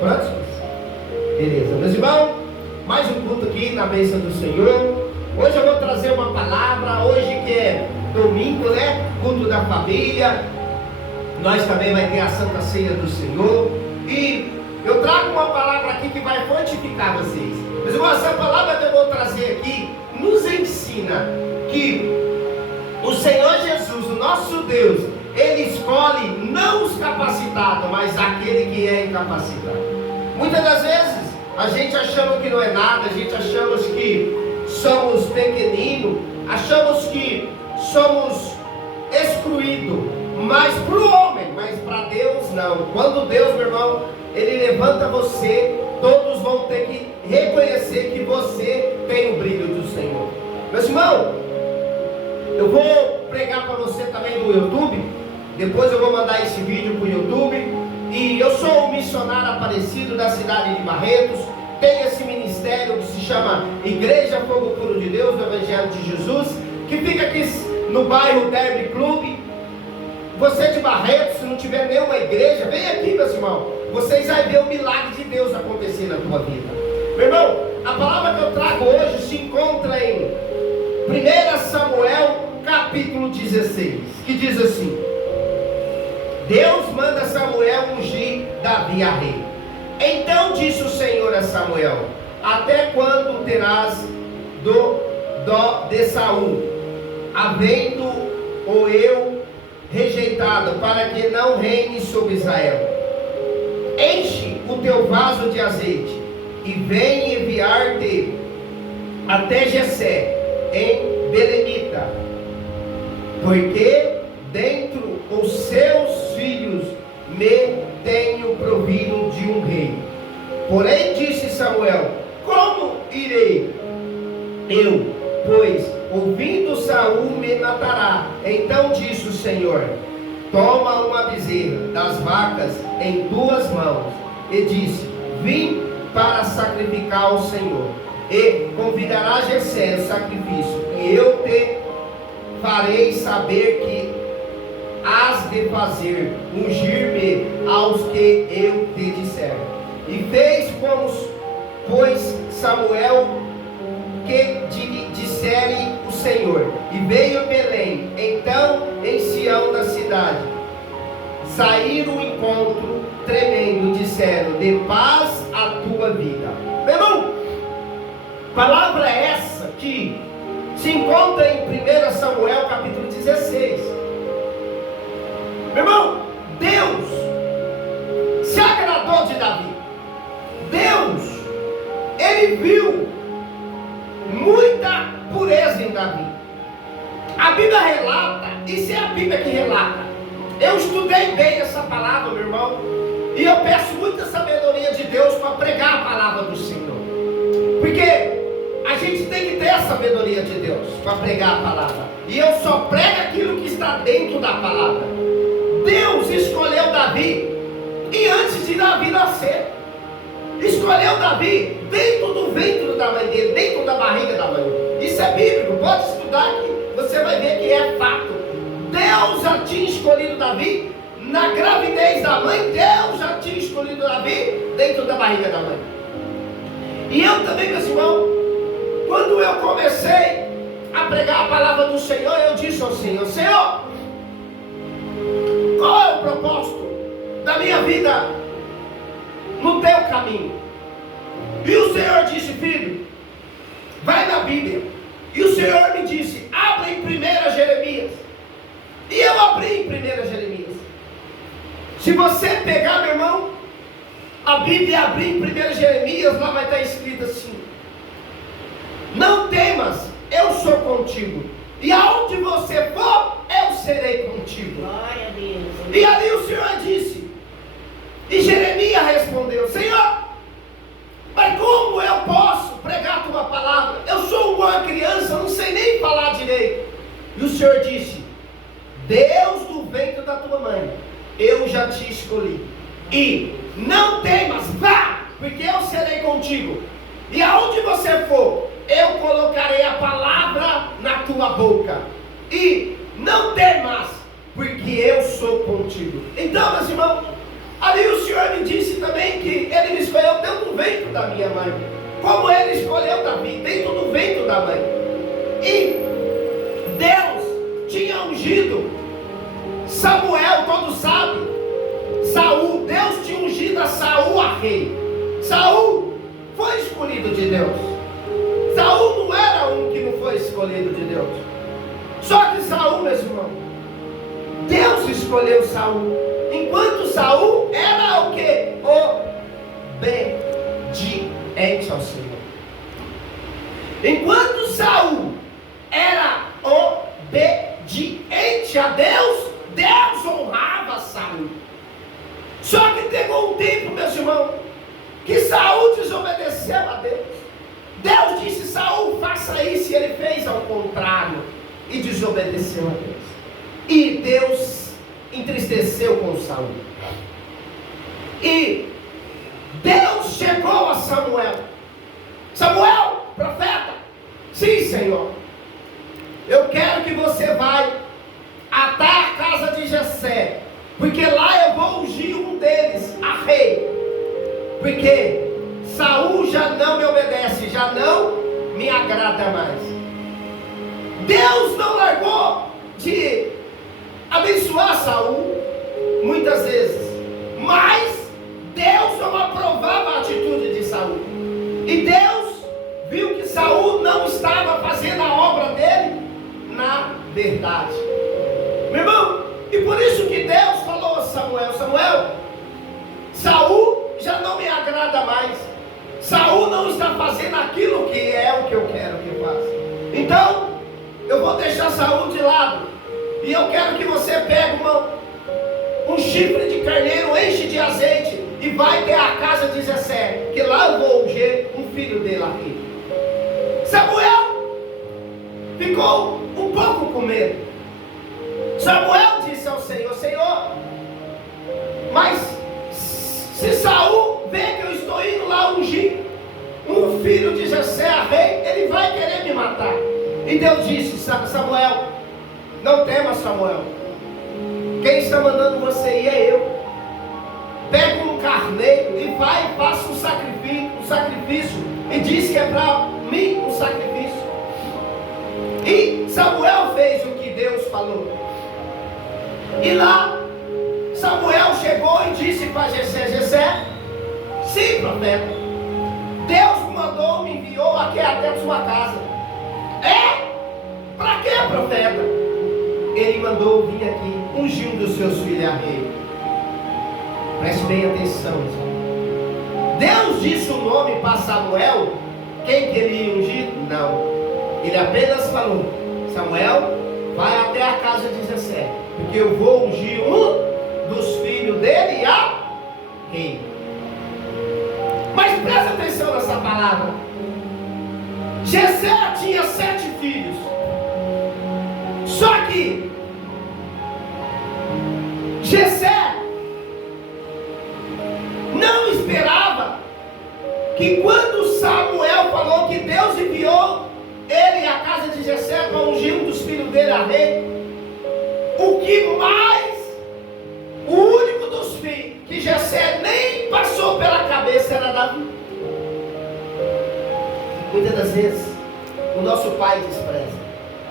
Prontos? Beleza, meus irmãos, mais um culto aqui na bênção do Senhor. Hoje eu vou trazer uma palavra, hoje que é domingo, né? Culto da família. Nós também vai ter a Santa Ceia do Senhor. E eu trago uma palavra aqui que vai fortificar vocês. Meus irmãos, essa palavra que eu vou trazer aqui nos ensina que o Senhor Jesus, o nosso Deus, Ele escolhe não os capacitados, mas aquele que é incapacitado. Muitas das vezes a gente achamos que não é nada, a gente achamos que somos pequeninos, achamos que somos excluídos, mas para o homem, mas para Deus não. Quando Deus, meu irmão, Ele levanta você, todos vão ter que reconhecer que você tem o brilho do Senhor. Meus irmãos, eu vou pregar para você também no YouTube. Depois eu vou mandar esse vídeo para o YouTube. E eu sou um missionário aparecido da cidade de Barretos. Tem esse ministério que se chama Igreja Fogo Puro de Deus, do Evangelho de Jesus, que fica aqui no bairro Derby Club. Você de Barretos, se não tiver nenhuma igreja, vem aqui, meus irmãos. Vocês vão ver o milagre de Deus acontecer na tua vida. Meu irmão, a palavra que eu trago hoje se encontra em 1 Samuel capítulo 16, que diz assim: Deus manda Samuel ungir Davi a rei. Então disse o Senhor a Samuel: até quando terás dó de Saul, havendo o eu rejeitado, para que não reine sobre Israel? Enche o teu vaso de azeite, e vem enviar-te até Jessé em Belemita, porque dentro os seus filhos me tenho provido de um rei. Porém disse Samuel: como irei eu, pois ouvindo Saul me matará? Então disse o Senhor: toma uma bezerra das vacas em tuas mãos. E disse: vim para sacrificar ao Senhor. E convidará Jessé o sacrifício, e eu te farei saber que hás de fazer, ungir-me aos que eu te disser. E fez como, pois, Samuel que dissere o Senhor. E veio a Belém. Então em Sião da cidade saíram o encontro tremendo, disseram: de paz a tua vida. Meu irmão, palavra essa que se encontra em 1 Samuel capítulo 16. Meu irmão, Deus se agradou de Davi. Deus, Ele viu muita pureza em Davi. A Bíblia relata, isso é a Bíblia que relata. Eu estudei bem essa palavra, meu irmão, e eu peço muita sabedoria de Deus para pregar a palavra do Senhor. Porque a gente tem que ter a sabedoria de Deus para pregar a palavra. E eu só prego aquilo que está dentro da palavra. Deus escolheu Davi, e antes de Davi nascer, escolheu Davi dentro do ventre da mãe dele, dentro da barriga da mãe. Isso é bíblico, pode estudar que você vai ver que é fato. Deus já tinha escolhido Davi na gravidez da mãe. Deus já tinha escolhido Davi dentro da barriga da mãe. E eu também, meus irmãos, quando eu comecei a pregar a palavra do Senhor, eu disse ao Senhor: Senhor, qual é o propósito da minha vida no teu caminho? E o Senhor disse: filho, vai na Bíblia. E o Senhor me disse: abre em 1 Jeremias. E eu abri em 1 Jeremias. Se você pegar, meu irmão, a Bíblia e abrir em 1 Jeremias, lá vai estar escrito assim: não temas, eu sou contigo, e aonde você for, eu serei contigo. Glória a Deus. E ali o Senhor disse, e Jeremias respondeu: Senhor, mas como eu posso pregar a tua palavra? Eu sou uma criança, não sei nem falar direito. E o Senhor disse: Deus do ventre da tua mãe, eu já te escolhi. E não temas, vá, porque eu serei contigo. E aonde você for, eu colocarei a palavra na tua boca. E não temas, porque eu sou contigo. Então, meus irmãos, Ali o Senhor me disse também que Ele me escolheu dentro do ventre da minha mãe, como Ele escolheu Davi dentro do ventre da mãe. E Deus tinha ungido Samuel, todos sabem, Saul. Deus tinha ungido a Saul a rei. Saul foi escolhido de Deus. Saul não era um que não foi escolhido de Deus. Só que Saul, meus irmãos, Deus escolheu Saul, enquanto Saul era o que? Obediente ao Senhor. Enquanto Saul era obediente a Deus, Deus honrava Saul. Só que pegou um tempo, meus irmãos, que Saul desobedeceu a Deus. Deus disse: Saul, faça isso, e ele fez ao contrário e desobedeceu a Deus. E Deus entristeceu com Saul. E Deus chegou a Samuel. Samuel, profeta, sim, Senhor, eu quero que você vá até a casa de Jessé, porque lá eu vou ungir um deles a rei, porque Saul já não me obedece, já não me agrada mais. Deus não largou de abençoar Saul muitas vezes, mas Deus não aprovava a atitude de Saul. E Deus viu que Saul não estava fazendo a obra dele na verdade, meu irmão. E por isso que Deus falou a Samuel: Samuel, Saul já não me agrada mais. Saul não está fazendo aquilo que é o que eu quero que faça. Então eu vou deixar Saul de lado, e eu quero que você pegue um chifre de carneiro, enche de azeite e vai até a casa de Jessé, que lá eu vou ungir um filho dele aqui. Samuel ficou um pouco com medo. Samuel disse ao Senhor: Senhor, mas se Saul vê que eu estou indo lá ungir um filho de Jessé a rei, ele vai querer me matar. E Deus disse: Samuel, não tema, Samuel, quem está mandando você ir é eu. Pega um carneiro e vai e faça um sacrifício, e diz que é para mim um sacrifício. E Samuel fez o que Deus falou. E lá Samuel chegou e disse para Jessé: Jessé, sim, profeta, Deus me mandou, me enviou aqui até a sua casa. É? Para quê, profeta? Ele mandou vir aqui ungir um dos seus filhos a rei. Preste bem atenção, irmão. Deus disse o nome para Samuel, quem que ele ia ungir? Não. Ele apenas falou: Samuel, vai até a casa de Jessé, porque eu vou ungir um dos filhos dele a rei. Mas presta atenção nessa palavra. Jessé tinha 7 filhos. Só que Jessé não esperava que quando Samuel falou que Deus enviou ele à casa de Jessé para ungir um dos filhos dele a rei, o único dos filhos que Jessé nem passou pela cabeça era Davi. Muitas das vezes o nosso pai despreza.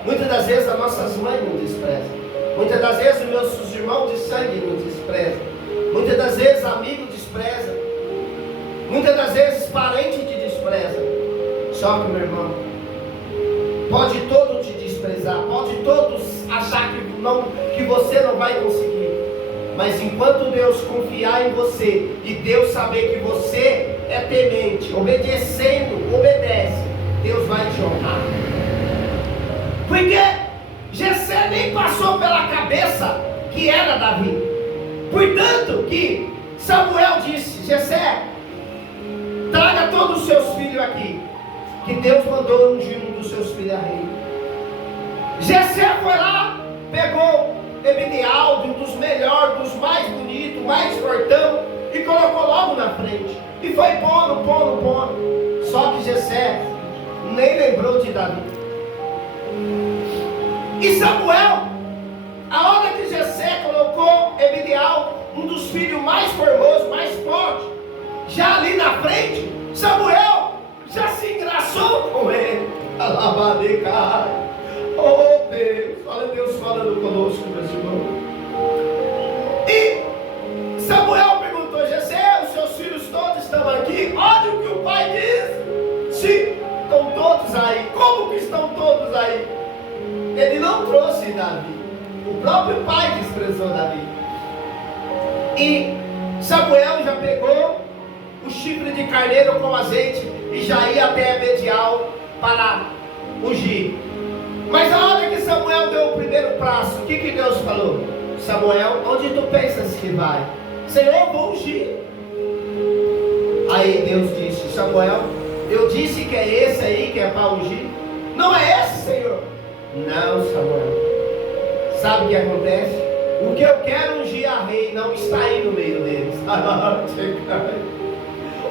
Muitas das vezes as nossas mães nos desprezam. Muitas das vezes os nossos irmãos de sangue nos desprezam. Muitas das vezes amigos desprezam. Muitas das vezes parente te despreza. Só que, meu irmão, pode todo te desprezar, pode todos achar que você não vai conseguir, mas enquanto Deus confiar em você e Deus saber que você é temente, obedece, Deus vai te honrar. Porque Jessé nem passou pela cabeça que era Davi. Portanto que Samuel disse: Jessé, traga todos os seus filhos aqui, que Deus mandou ungir um dos seus filhos a rei. Jessé foi lá, pegou Ebinealdo, um dos melhores, dos mais bonitos, mais fortão, e colocou logo na frente. E foi pondo. Só que Jessé nem lembrou de Davi. E Samuel, a hora que Jessé colocou Ebinealdo, um dos filhos mais formosos, mais fortes, já ali na frente, Samuel já se engraçou com ele. Alabadecai. Oh Deus, olha Deus falando conosco, meus irmãos. E Samuel perguntou: Jessé, os seus filhos todos estão aqui? Olha o que o pai diz. Sim, estão todos aí. Como que estão todos aí? Ele não trouxe Davi. O próprio pai desprezou Davi. E Samuel já pegou o chifre de carneiro com azeite e já ia até Bedial para ungir. Mas a hora que Samuel deu o primeiro passo, o que Deus falou? Samuel, onde tu pensas que vai? Senhor, vou ungir. Aí Deus disse: Samuel, eu disse que é esse aí que é para ungir? Não é esse, Senhor? Não, Samuel. Sabe o que acontece? O que eu quero ungir a rei não está aí no meio deles.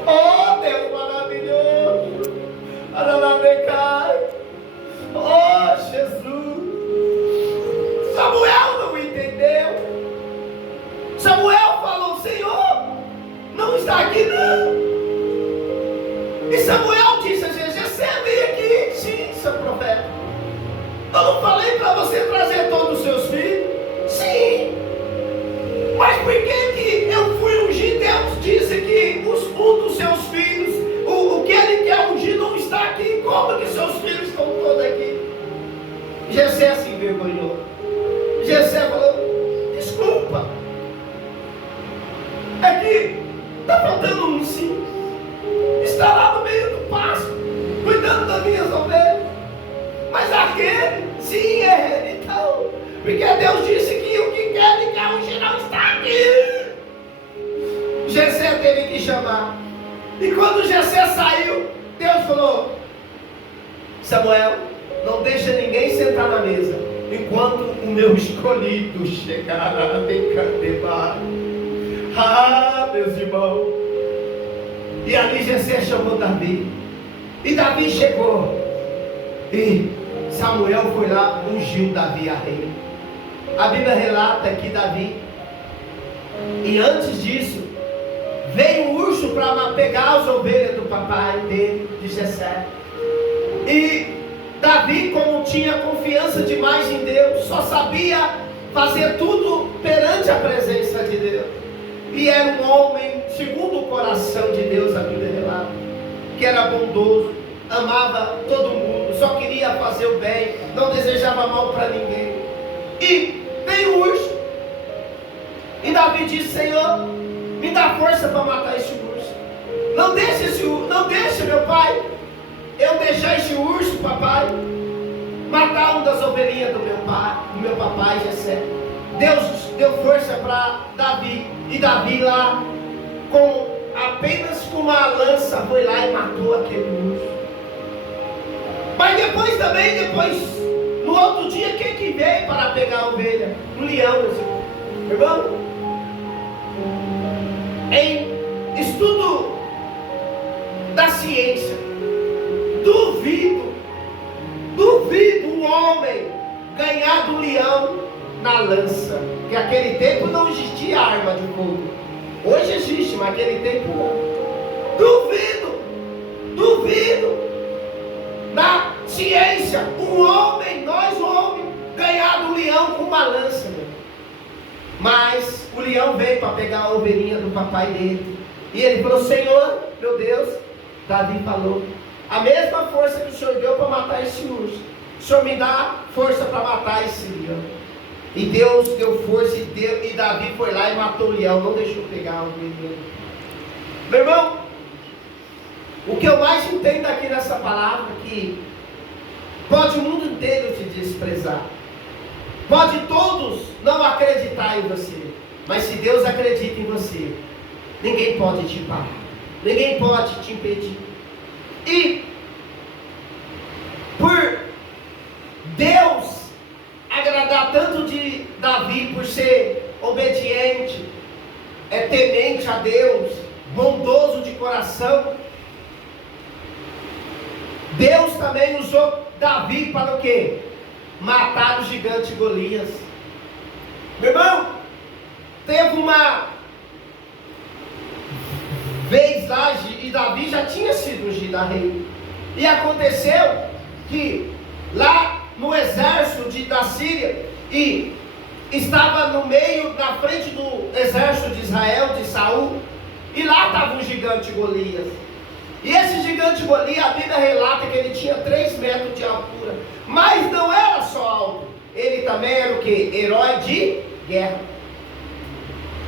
Oh, Deus maravilhoso! Oh, Jesus! Samuel não entendeu. Samuel falou: Senhor, não está aqui não. E Samuel disse a Jessé: vem aqui. Sim, seu profeta. Eu não falei para você trazer todos os seus filhos? Sim. Mas por que eu fui ungir? Deus disse que um dos seus filhos, o que ele quer ungir não está aqui. Como que seus filhos estão todos aqui? Jessé se envergonhou. Jessé falou: desculpa, é que está faltando um sim. Está lá no meio do pasto, cuidando das minhas ovelhas. Mas aquele, sim, é ele então. Porque Deus disse que o que ele quer ungir não está aqui. Jessé teve que chamar. E quando Jessé saiu, Deus falou: Samuel, não deixa ninguém sentar na mesa enquanto o meu escolhido chegar a decantar. Ah, meus irmãos. E ali Jessé chamou Davi. E Davi chegou. E Samuel foi lá, ungiu Davi a rei. A Bíblia relata que Davi, e antes disso, veio um urso para pegar as ovelhas do papai dele, de Jessé. E Davi, como tinha confiança demais em Deus, só sabia fazer tudo perante a presença de Deus. E era um homem segundo o coração de Deus, a Bíblia relata, que era bondoso, amava todo mundo, só queria fazer o bem, não desejava mal para ninguém. E veio o urso. E Davi disse: Senhor, me dá força para matar esse urso. Não deixe meu pai, eu deixar esse urso, papai, matar uma das ovelhinhas do meu papai Jessé. Deus deu força para Davi. E Davi lá, apenas com uma lança, foi lá e matou aquele urso. Mas depois, no outro dia, quem que veio para pegar a ovelha? Um leão, irmão. Em estudo da ciência, duvido um homem ganhar do leão na lança. Porque naquele tempo não existia arma de fogo. Hoje existe, mas naquele tempo não. Duvido. Na ciência, nós homens, ganhar do leão com uma lança. Mas o leão veio para pegar a ovelhinha do papai dele. E ele falou: Senhor, meu Deus, Davi falou: a mesma força que o Senhor deu para matar esse urso, o Senhor me dá força para matar esse leão. E Deus deu força e Davi foi lá e matou o leão, não deixou pegar a ovelhinha. Meu irmão, o que eu mais entendo aqui nessa palavra é que pode o mundo inteiro te desprezar, pode todos não acreditar em você, mas se Deus acredita em você, ninguém pode te parar, ninguém pode te impedir. E por Deus agradar tanto de Davi, por ser obediente, temente a Deus, bondoso de coração, Deus também usou Davi para o quê? Matar o gigante Golias. Meu irmão, teve uma vez lá, e Davi já tinha sido ungido a rei. E aconteceu que lá no exército da Síria, e estava no meio, na frente do exército de Israel, de Saul, e lá estava um gigante Golias. E esse gigante Golias, a Bíblia relata que ele tinha 3 metros de altura, mas não era só alto, ele também era o que? Herói de guerra.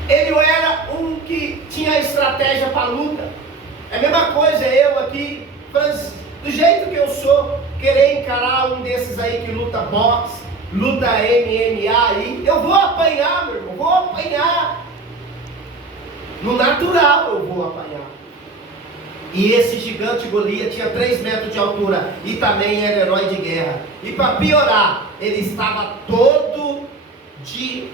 Ele era um que tinha estratégia para luta. É a mesma coisa eu aqui, do jeito que eu sou, querer encarar um desses aí que luta boxe, luta MMA aí, eu vou apanhar, meu irmão, vou apanhar. No natural eu vou apanhar. E esse gigante Golias tinha 3 metros de altura e também era herói de guerra. E para piorar, ele estava todo de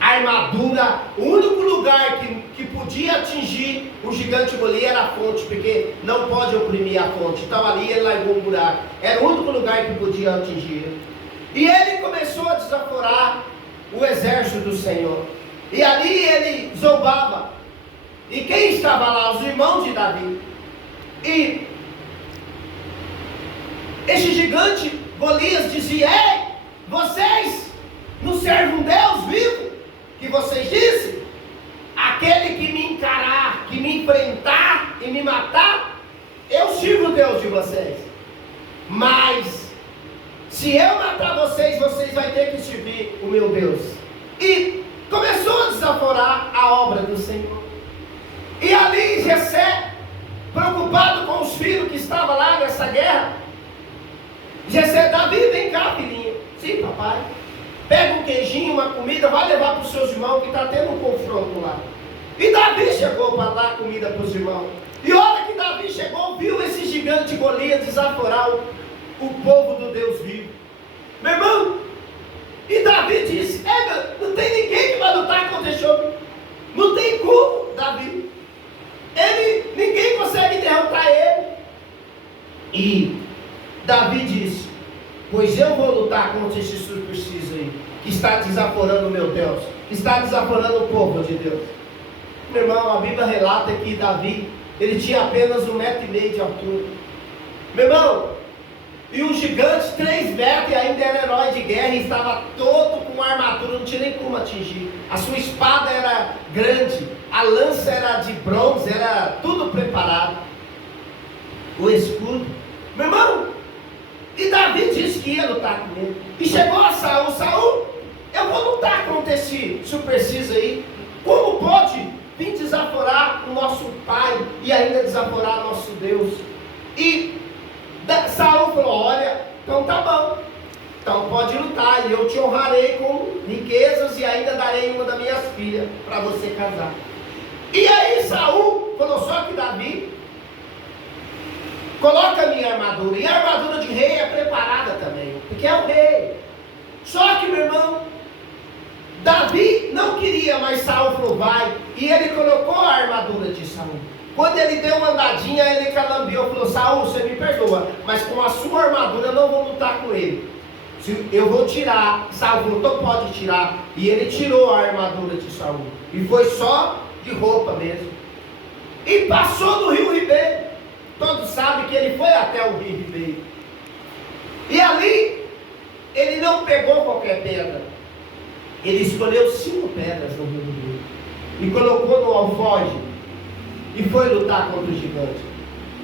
armadura. O único lugar que podia atingir o gigante Golias era a fonte, porque não pode oprimir a fonte. Então ali ele largou um buraco. Era o único lugar que podia atingir. E ele começou a desaforar o exército do Senhor. E ali ele zombava. E quem estava lá? Os irmãos de Davi. E esse gigante Golias dizia: ei, vocês não servem um Deus vivo? Que vocês dizem? Aquele que me encarar, que me enfrentar e me matar, eu sirvo o Deus de vocês. Mas se eu matar vocês, vocês vão ter que servir o meu Deus. E começou a desaforar a obra do Senhor. E ali Jessé, preocupado com os filhos que estavam lá nessa guerra, Jessé: Davi, vem cá, filhinho. Sim, papai. Pega um queijinho, uma comida, vai levar para os seus irmãos, que está tendo um confronto lá. E Davi chegou para dar comida para os irmãos. E a hora que Davi chegou, viu esse gigante Golias desaforar o povo do Deus vivo. Meu irmão, e Davi disse: não tem ninguém que vai lutar contra esse homem. Não tem como, Davi. Ninguém consegue derrotar ele. E Davi disse: pois eu vou lutar contra esse supercício aí, que está desaforando o meu Deus, que está desaforando o povo de Deus. Meu irmão, a Bíblia relata que Davi, ele tinha apenas 1,5 metros de altura. Meu irmão, e um gigante 3 metros, e ainda era herói de guerra, e estava todo com armadura, não tinha nem como atingir. A sua espada era grande, a lança era de bronze, era tudo preparado. O escudo. Meu irmão, e Davi disse que ia lutar com ele. E chegou a Saul: Saul, eu vou lutar contra esse supercício aí. Como pode vir desaforar o nosso pai e ainda desaforar nosso Deus? E Saul falou: olha, então tá bom, então pode lutar, e eu te honrarei com riquezas, e ainda darei uma das minhas filhas para você casar. E aí Saul falou: só que Davi, coloca a minha armadura. E a armadura de rei é preparada também, porque é o rei. Só que, meu irmão, Davi não queria, mas Saul falou: vai. E ele colocou a armadura de Saul. Quando ele deu uma andadinha, ele calambiou, falou: Saul, você me perdoa, mas com a sua armadura eu não vou lutar com ele. Eu vou tirar. Saul falou: então pode tirar. E ele tirou a armadura de Saul. E foi só de roupa mesmo. E passou no rio Ribeiro. Todos sabem que ele foi até o rio Ribeiro. E ali, ele não pegou qualquer pedra. Ele escolheu 5 pedras no rio Ribeiro. E colocou no alforje. E foi lutar contra o gigante.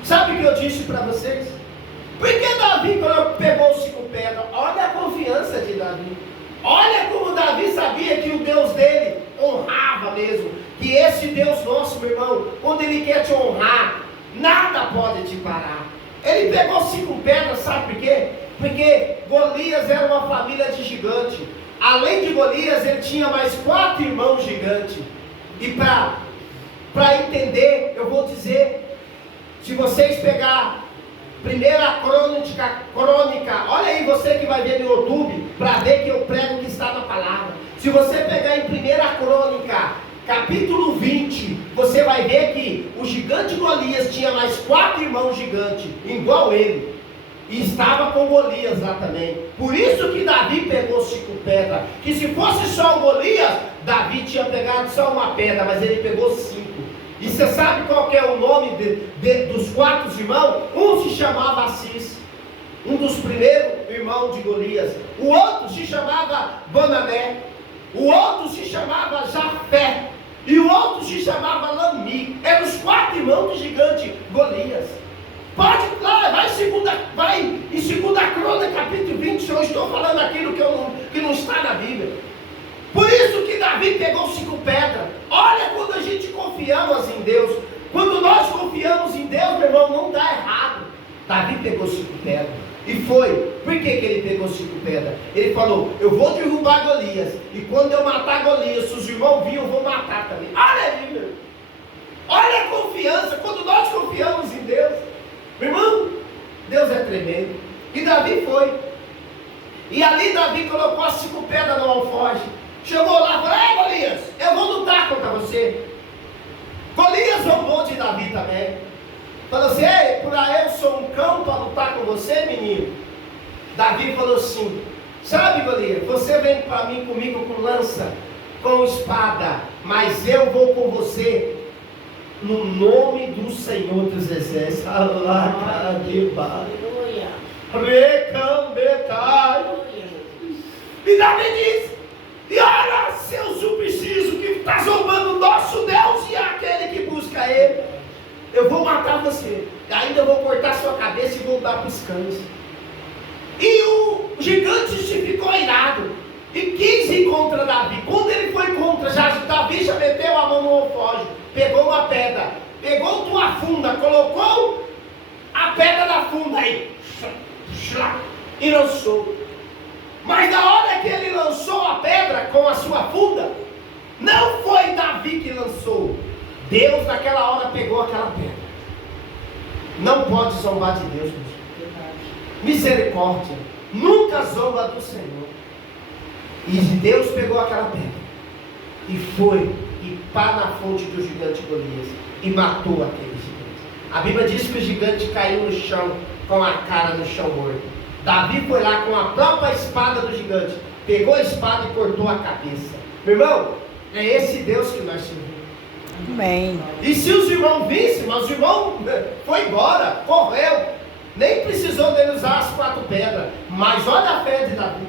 Sabe o que eu disse para vocês? Porque Davi pegou 5 pedras. Olha a confiança de Davi. Olha como Davi sabia que o Deus dele honrava mesmo. Que esse Deus nosso, meu irmão, quando ele quer te honrar, nada pode te parar. Ele pegou 5 pedras, sabe por quê? Porque Golias era uma família de gigante. Além de Golias, ele tinha mais 4 irmãos gigantes. E para entender, eu vou dizer, se vocês pegar Primeira Crônica, olha aí você que vai ver no YouTube, para ver que eu prego o que está na palavra. Se você pegar em Primeira Crônica, capítulo 20, você vai ver que o gigante Golias tinha mais 4 irmãos gigantes, igual ele. E estava com Golias lá também. Por isso que Davi pegou 5 pedras. Que se fosse só o Golias, Davi tinha pegado só uma pedra, mas ele pegou 5. E você sabe qual que é o nome dos 4 irmãos? Um se chamava Assis, um dos primeiros irmãos de Golias. O outro se chamava Banané. O outro se chamava Jafé. E o outro se chamava Lami. Eram os 4 irmãos do gigante Golias. Pode ir lá, vai em 2 Crônicas, capítulo 20. Eu estou falando aquilo que não está na Bíblia. Por isso que Davi pegou 5 pedras. Olha, quando a gente confiamos em Deus, quando nós confiamos em Deus, meu irmão, não dá errado. Davi pegou 5 pedras. E foi. Por que ele pegou 5 pedras? Ele falou: eu vou derrubar Golias. E quando eu matar Golias, se os irmãos virem, eu vou matar também. Olha aí, meu. Olha a confiança. Quando nós confiamos em Deus, meu irmão, Deus é tremendo. E Davi foi. E ali Davi colocou as 5 pedras no alforje. Chegou lá e falou: ei, Golias, eu vou lutar contra você. Golias zombou de Davi também. Falou assim: ei, por aí eu sou um cão para lutar com você, menino. Davi falou assim: sabe, Golias, você vem para mim comigo com lança, com espada, mas eu vou com você no nome do Senhor dos Exércitos. E Davi disse: e olha, seu subpreciso que está zombando o nosso Deus e aquele que busca ele, eu vou matar você, ainda vou cortar sua cabeça e vou dar para os cães. E o gigante se ficou irado e quis ir contra Davi. Quando ele foi contra, Davi já meteu a mão no alforje, pegou uma pedra, pegou tua funda, colocou a pedra na funda aí e lançou. Mas na hora que ele lançou a pedra com a sua funda, não foi Davi que lançou. Deus naquela hora pegou aquela pedra. Não pode zombar de Deus, misericórdia. Nunca zomba do Senhor. E Deus pegou aquela pedra e foi e pá na fonte do gigante Golias e matou aquele gigante. A Bíblia diz que o gigante caiu no chão com a cara no chão morto. Davi foi lá com a própria espada do gigante, pegou a espada e cortou a cabeça. Meu irmão, é esse Deus que nós servimos. Amém. E se os irmãos vissem, mas os irmãos foi embora, correu, nem precisou dele usar as 4 pedras. Mas olha a fé de Davi.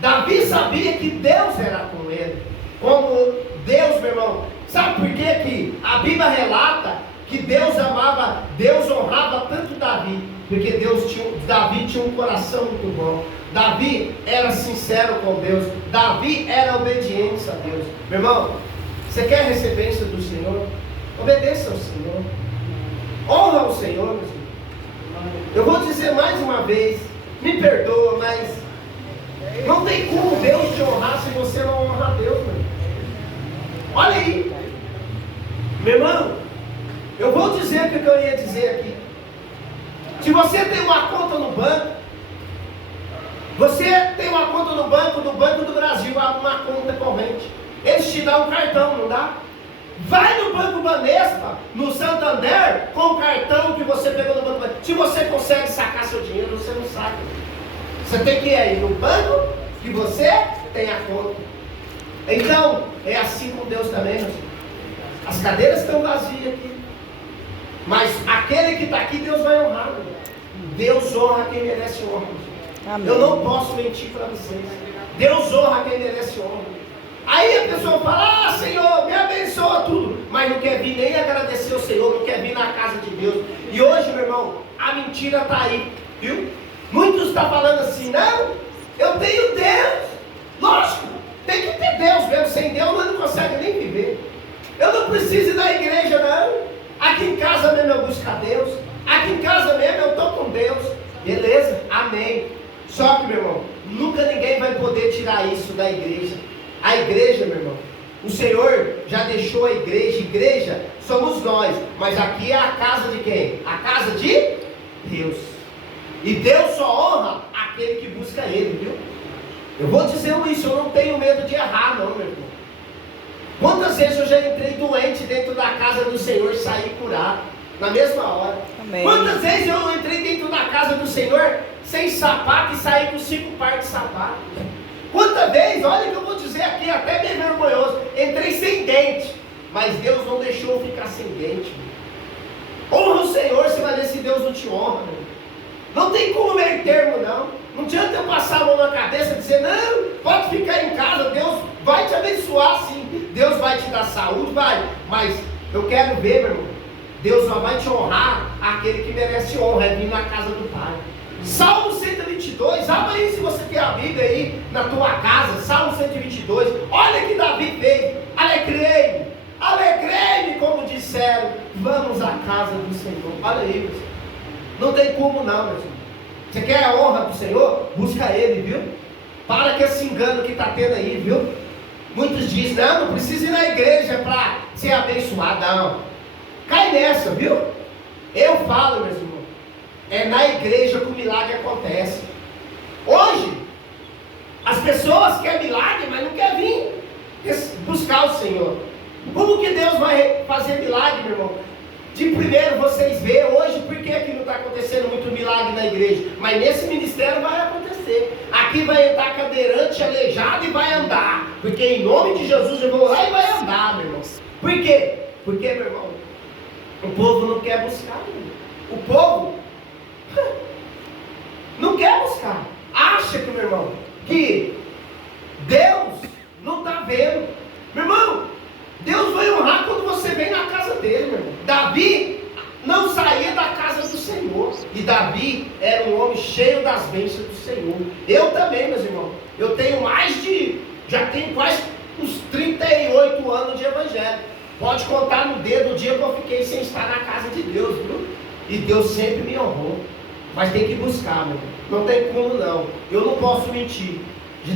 Davi sabia que Deus era com ele. Como Deus, meu irmão, sabe por que a Bíblia relata que Deus amava, Deus honrava tanto Davi? Porque Davi tinha um coração muito bom. Davi era sincero com Deus. Davi era obediente a Deus. Meu irmão, você quer receber isso do Senhor? Obedeça ao Senhor. Honra o Senhor, meu Senhor. Eu vou dizer mais uma vez, me perdoa, mas não tem como Deus te honrar se você não honrar Deus, meu. Olha aí. Meu irmão, eu vou dizer o que eu ia dizer aqui. Se você tem uma conta no banco, você tem uma conta no Banco do Brasil, uma conta corrente. Eles te dão um cartão, não dá? Vai no Banco Banespa, no Santander, com o cartão que você pegou no Banco Banespa. Se você consegue sacar seu dinheiro, você não saca. Você tem que ir aí no banco que você tem a conta. Então, é assim com Deus também, meu filho. As cadeiras estão vazias aqui. Mas aquele que está aqui, Deus vai honrar. Meu. Deus honra quem merece honra. Amém. Eu não posso mentir para vocês. Deus honra quem merece honra. Aí a pessoa fala: ah, Senhor, me abençoa tudo. Mas não quer vir nem agradecer ao Senhor, não quer vir na casa de Deus. E hoje, meu irmão, a mentira está aí. Viu? Muitos estão falando assim: não, eu tenho Deus. Lógico, tem que ter Deus mesmo. Sem Deus nós não consegue nem viver. Eu não preciso ir na igreja, não. Aqui em casa mesmo eu busco a Deus. Aqui em casa mesmo eu estou com Deus. Beleza? Amém. Só que, meu irmão, nunca ninguém vai poder tirar isso da igreja. A igreja, meu irmão, o Senhor já deixou a igreja. Igreja somos nós. Mas aqui é a casa de quem? A casa de Deus. E Deus só honra aquele que busca Ele, viu? Eu vou dizer isso, eu não tenho medo de errar, não, meu irmão. Quantas vezes eu já entrei doente dentro da casa do Senhor e saí curado, na mesma hora. Amém. Quantas vezes eu entrei dentro da casa do Senhor sem sapato e saí com 5 pares de sapato. Quantas vezes, olha o que eu vou dizer aqui, até meio vergonhoso, entrei sem dente mas Deus não deixou ficar sem dente. Honra o Senhor, você vai ver se Deus não te honra. Não tem como meio termo, não. Não adianta eu passar a mão na cabeça e dizer, não, pode ficar em casa, Deus vai te abençoar sim, Deus vai te dar saúde, vai, mas eu quero ver, meu irmão, Deus só vai te honrar aquele que merece honra, é vir na casa do Pai. Salmo 122, abre aí se você tem a Bíblia aí na tua casa, Salmo 122, olha que Davi fez, alegrei-me, como disseram, vamos à casa do Senhor. Olha aí, meu Senhor. Não tem como não, meu Senhor. Você quer a honra do Senhor? Busca Ele, viu? Para com esse engano que está tendo aí, viu? Muitos dizem, não precisa ir na igreja para ser abençoado, não. Cai nessa, viu? Eu falo, meus irmãos, é na igreja que o milagre acontece. Hoje, as pessoas querem milagre, mas não querem vir buscar o Senhor. Como que Deus vai fazer milagre, meu irmão? De primeiro vocês vê hoje por que não está acontecendo muito milagre na igreja, mas nesse ministério vai acontecer. Aqui vai entrar cadeirante, aleijado e vai andar, porque em nome de Jesus eu vou lá e vai andar, meu irmão. Por quê? Porque, meu irmão, o povo não quer buscar, meu irmão. O povo não quer buscar, acha que, meu irmão, que Deus não está vendo. Meu irmão, Deus vai honrar quando você vem na casa dele, meu irmão. Davi não saía da casa do Senhor, e Davi era um homem cheio das bênçãos do Senhor. Eu também, meus irmãos, eu tenho já tenho quase uns 38 anos de evangelho. Pode contar no dedo o dia que eu fiquei sem estar na casa de Deus, viu? E Deus sempre me honrou. Mas tem que buscar, meu irmão. Não tem como não. Eu não posso mentir.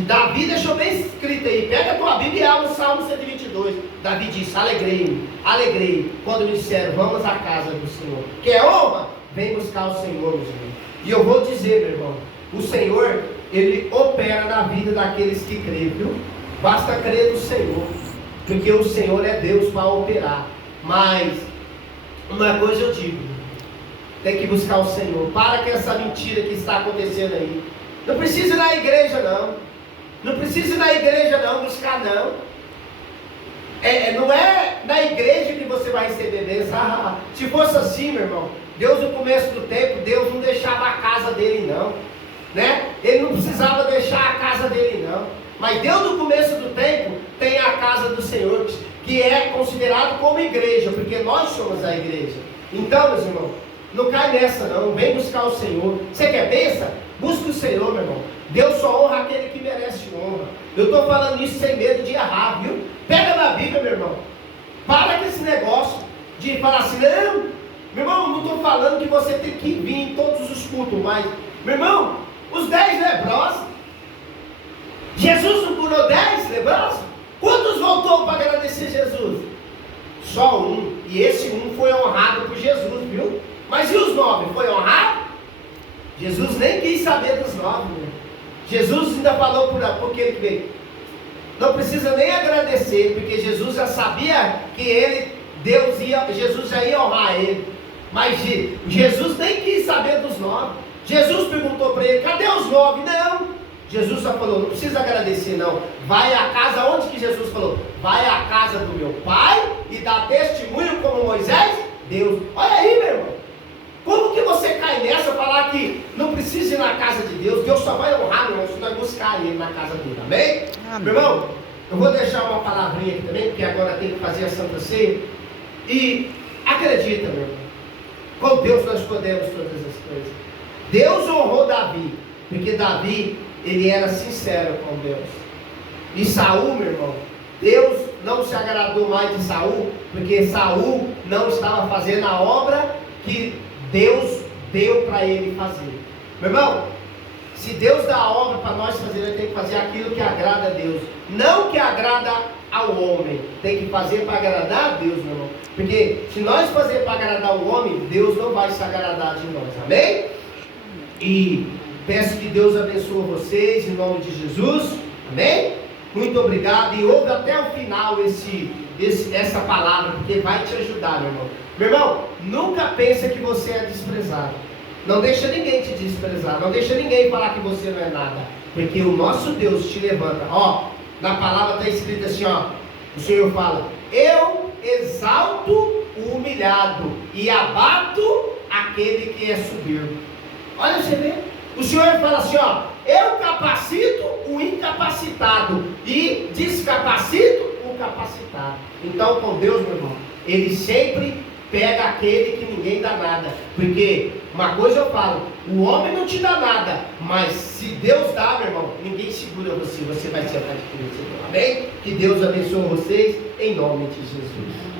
Davi deixou bem escrito aí, pega a tua Bíblia e abre o Salmo 122. Davi disse, alegrei, quando me disseram, vamos à casa do Senhor. Quer honra? Vem buscar o Senhor, meus irmãos. E eu vou dizer, meu irmão, o Senhor, Ele opera na vida daqueles que creem, viu? Basta crer no Senhor, porque o Senhor é Deus para operar. Mas, uma coisa eu digo, tem que buscar o Senhor. Para com essa mentira que está acontecendo aí. Não precisa ir na igreja não. Não precisa ir na igreja não, buscar não. Não é na igreja que você vai receber bênção. Se fosse assim, meu irmão, Deus no começo do tempo, Deus não deixava a casa dele não, né? Ele não precisava deixar a casa dele não. Mas Deus no começo do tempo tem a casa do Senhor, que é considerado como igreja, porque nós somos a igreja. Então, meus irmãos, não cai nessa não, vem buscar o Senhor. Você quer bênção? Busca o Senhor, meu irmão. Deus só honra aquele que merece honra. Eu estou falando isso sem medo de errar, viu? Pega na Bíblia, meu irmão. Para com esse negócio de falar assim, não, meu irmão, não estou falando que você tem que vir em todos os cultos, mas, meu irmão, os 10 leprosos, Jesus não curou 10 leprosos? Quantos voltou para agradecer Jesus? Só um, e esse um foi honrado por Jesus, viu? Mas e os 9, foi honrado? Jesus nem quis saber dos 9, né? Jesus ainda falou por aquele que veio. Não precisa nem agradecer, porque Jesus já sabia que Jesus já ia honrar ele. Mas Jesus nem quis saber dos 9. Jesus perguntou para ele, cadê os 9? Não. Jesus só falou, não precisa agradecer não. Vai à casa, onde que Jesus falou? Vai à casa do meu pai e dá testemunho como Moisés, Deus. Olha aí, meu irmão. Como que você cai nessa, falar que não precisa ir na casa de Deus? Deus só vai honrar, meu irmão, se nós buscar ele na casa dele, amém? Amém? Meu irmão, eu vou deixar uma palavrinha aqui também, porque agora tem que fazer a Santa Ceia. E acredita, meu irmão, com Deus nós podemos todas as coisas. Deus honrou Davi, porque Davi, ele era sincero com Deus. E Saul, meu irmão, Deus não se agradou mais de Saul, porque Saul não estava fazendo a obra que Deus deu para ele fazer. Meu irmão, se Deus dá a obra para nós fazer, ele tem que fazer aquilo que agrada a Deus, não que agrada ao homem. Tem que fazer para agradar a Deus, meu irmão. Porque se nós fazer para agradar o homem, Deus não vai se agradar de nós, amém? E peço que Deus abençoe vocês em nome de Jesus, amém? Muito obrigado, e ouve até o final essa palavra, porque vai te ajudar, meu irmão. Meu irmão, nunca pense que você é desprezado. Não deixa ninguém te desprezar. Não deixa ninguém falar que você não é nada. Porque o nosso Deus te levanta. Ó, na palavra está escrito assim, ó. O Senhor fala, eu exalto o humilhado e abato aquele que é soberbo. Olha, você vê, o Senhor fala assim, ó, eu capacito o incapacitado e descapacito o capacitado. Então, com Deus, meu irmão, Ele sempre pega aquele que ninguém dá nada. Porque uma coisa eu falo, o homem não te dá nada, mas se Deus dá, meu irmão, ninguém segura você, você vai ser adquirido. Amém? Que Deus abençoe vocês em nome de Jesus.